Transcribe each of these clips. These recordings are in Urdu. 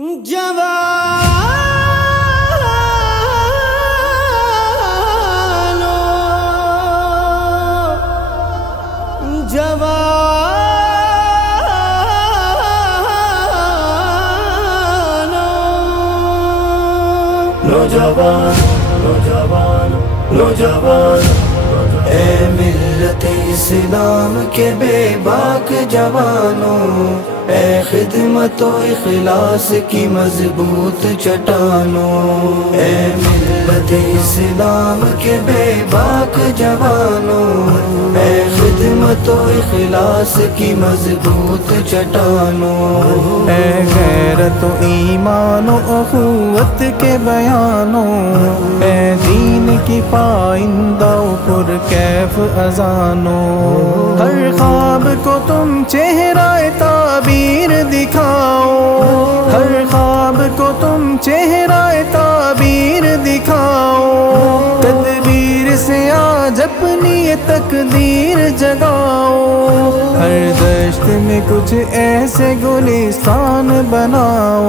نوجوان اے ملت اسلام کے بے باک جوانوں، اے خدمت و اخلاص کی مضبوط چٹانوں، اے ملت اسلام کے بے باک جوانوں، اے خدمت و اخلاص کی مضبوط چٹانوں، اے غیرت و ایمان و اخوت کے بیانوں، اے دین کی پائندہ و پرکیف اذانوں، ہر خواب کو تم چہرہ تعبیر دکھاؤ، ہر خواب کو تم چہرہ تعبیر دکھاؤ، تدبیر سے آج اپنی تقدیر جگاؤ، ہر دشت میں کچھ ایسے گلستان بناؤ،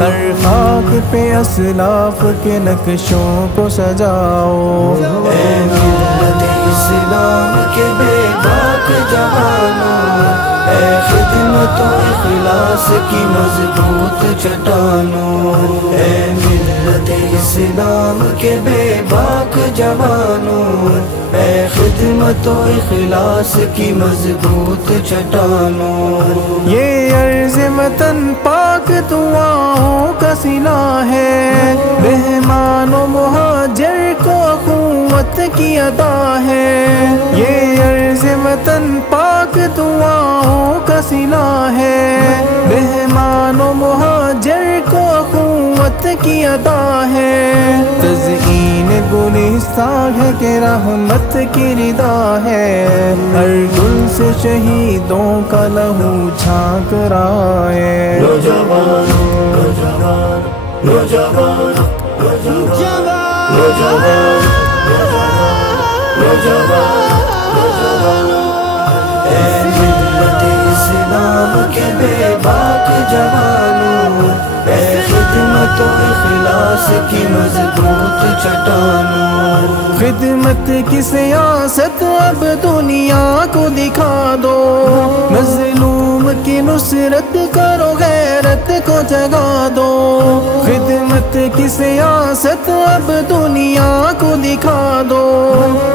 ہر خاک پہ اسلاف کے نقشوں کو سجاؤ، اے ملت اسلام کے بے باک جوانوں، اے خدمت و اخلاص کی مضبوط چٹانوں، اے ملت اسلام کے بے باک جوانوں، اے خدمت و اخلاص کی مضبوط چٹانوں، یہ عرض وطن پاک دعاؤں کا صلہ ہے، مہمان و مہاجر کو اخوت کی ادا ہے، یہ عرض وطن پاک دعاؤں کا صلہ ہے، مہمان و مہاجر کو اخوت کی ادا ہے، تزئین گلستان ہے کہ رحمت کی رضا ہے، ہر گل سے شہیدوں کا لہو جھانک رہا ہے، نوجوان نوجوان نوجوان نوجوان نوجوان اے ملت اسلام کے بے باک جوانوں، اے خدمت و اخلاص کی مضبوط چٹانوں، خدمت کی سیاست اب دنیا کو دکھا دو، مظلوم کی نصرت کرو غیرت کو جگا دو، خدمت کی سیاست اب دنیا کو دکھا دو،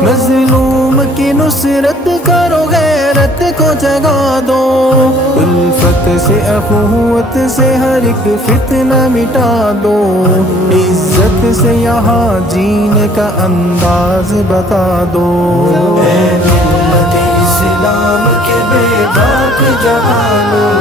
مظلوم کی نصرت کرو غیرت کو جگا دو، الفت سے اخوت سے ہر ایک فتنہ مٹا دو، عزت سے یہاں جینے کا انداز بتا دو، اے ملت اسلام کے بے باک جوانوں،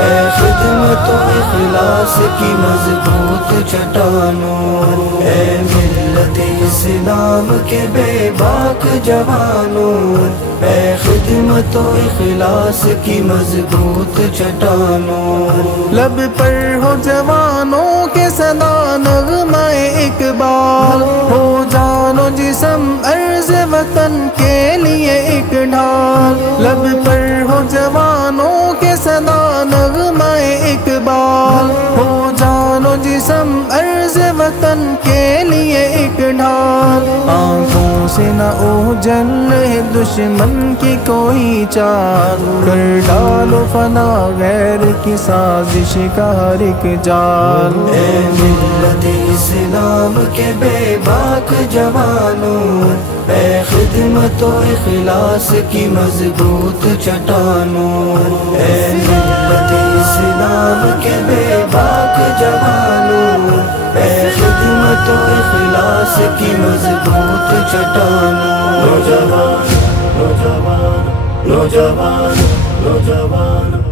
اے خدمت و اخلاص کی مضبوط چٹانوں، اے ملت اسلام کے بے باک جوانوں، اے خدمت و اخلاص کی مضبوط چٹانوں، لب پر ہو جوانوں کے صدا نغمہ اقبال، ہو جان و جسم عرض وطن کے لیے ایک ڈھال، لب پر ہو جوانوں کے صدا نغمہ اقبال، ہو جان و جسم عرض وطن کے لیے ایک ڈھال، آنکھوں سے نہ اوجھل رہے دشمن کی کوئی چال، کر ڈالو فنا غیر کی سازش کا ہر ایک جال، اے ملت اسلام کے بے باک جوانوں، اے خدمت و اخلاص کی مضبوط چٹانوں، اے ملت اسلام کے بے باک جوانوں، اے خدمت و اخلاص کی مضبوط چٹانوں، نوجوان نوجوان نوجوان نوجوان